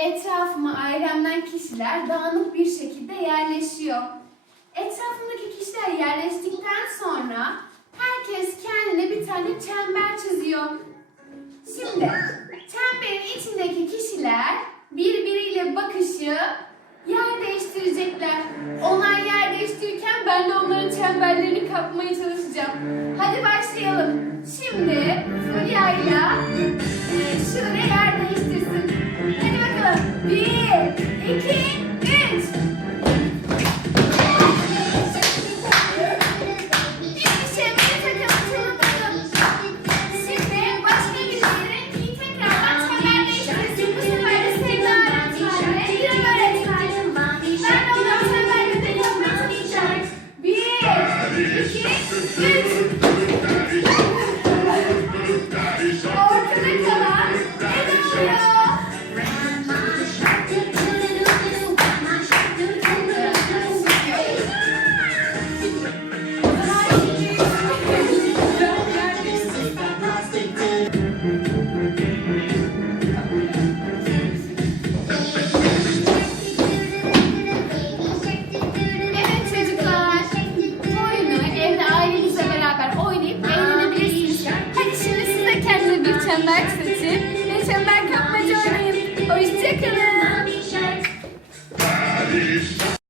etrafıma ailemden kişiler dağınık bir şekilde yerleşiyor. Etrafımdaki kişiler yerleştikten sonra herkes kendine bir tane çember çiziyor. Şimdi çemberin içindeki kişiler birbiriyle bakışıp yer değiştirecekler. Onlar yer değiştirirken ben de onların çemberlerini kapmaya çalışacağım. you can't Evet çocuklar. Bu oyunu evde ailenizle beraber oynayıp eğlenebilirsiniz. Hadi şimdi siz de kendinize bir çember seçin. Ve çember kapmaca oynayın. Hoşçakalın.